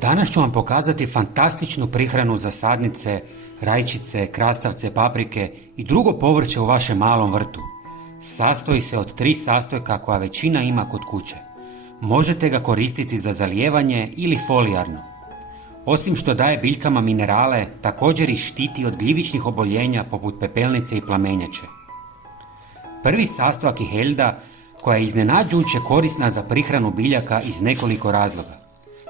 Danas ću vam pokazati fantastičnu prihranu za sadnice, rajčice, krastavce, paprike i drugo povrće u vašem malom vrtu. Sastoji se od 3 sastojka koja većina ima kod kuće. Možete ga koristiti za zalijevanje ili folijarno. Osim što daje biljkama minerale, također ih štiti od gljivičnih oboljenja poput pepelnice i plamenjače. Prvi sastojak je helda, koja je iznenađujuće korisna za prihranu biljaka iz nekoliko razloga.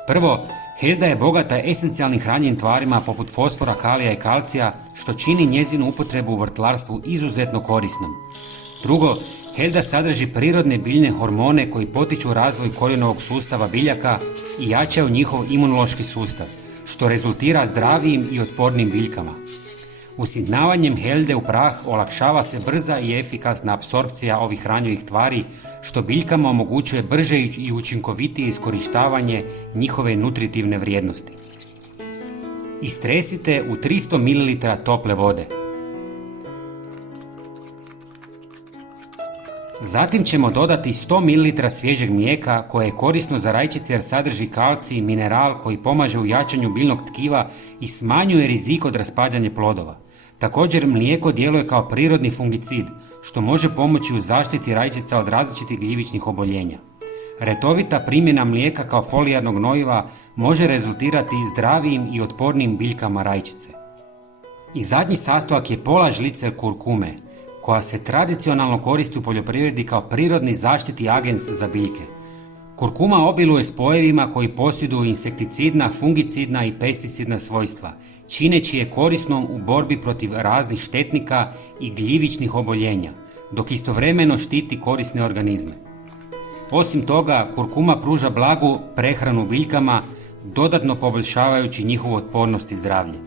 Prvo, helda je bogata esencijalnim hranjivim tvarima poput fosfora, kalija i kalcija, što čini njezinu upotrebu u vrtlarstvu izuzetno korisnom. Drugo, helda sadrži prirodne biljne hormone koji potiču razvoj korjenovog sustava biljaka i jačaju njihov imunološki sustav, što rezultira zdravijim i otpornim biljkama. Usitnavanjem helde u prah olakšava se brza i efikasna apsorpcija ovih hranjivih tvari, što biljkama omogućuje brže i učinkovitije iskorištavanje njihove nutritivne vrijednosti. Istresite u 300 ml tople vode. Zatim ćemo dodati 100 ml svježeg mlijeka koje je korisno za rajčice jer sadrži kalcij, mineral koji pomaže u jačanju biljnog tkiva i smanjuje rizik od raspadanja plodova. Također mlijeko djeluje kao prirodni fungicid, što može pomoći u zaštiti rajčica od različitih gljivičnih oboljenja. Redovita primjena mlijeka kao folijarnog gnojiva može rezultirati zdravijim i otpornim biljkama rajčice. I zadnji sastojak je pola žlice kurkume, koja se tradicionalno koristi u poljoprivredi kao prirodni zaštitni agens za biljke. Kurkuma obiluje spojevima koji posjeduju insekticidna, fungicidna i pesticidna svojstva, čineći je korisnom u borbi protiv raznih štetnika i gljivičnih oboljenja, dok istovremeno štiti korisne organizme. Osim toga, kurkuma pruža blagu prehranu biljkama, dodatno poboljšavajući njihovu otpornost i zdravlje.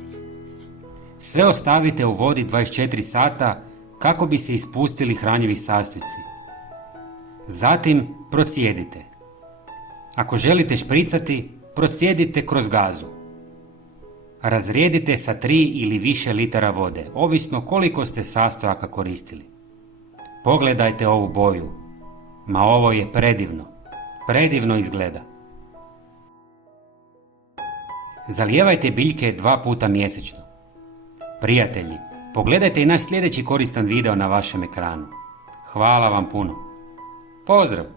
Sve ostavite u vodi 24 sata kako bi se ispustili hranjivi sastojci. Zatim procijedite. Ako želite špricati, procijedite kroz gazu. Razrijedite sa 3 ili više litara vode, ovisno koliko ste sastojaka koristili. Pogledajte ovu boju. Ma ovo je predivno. Predivno izgleda. Zalijevajte biljke 2 puta mjesečno. Prijatelji, pogledajte i naš sljedeći koristan video na vašem ekranu. Hvala vam puno. Pozdrav!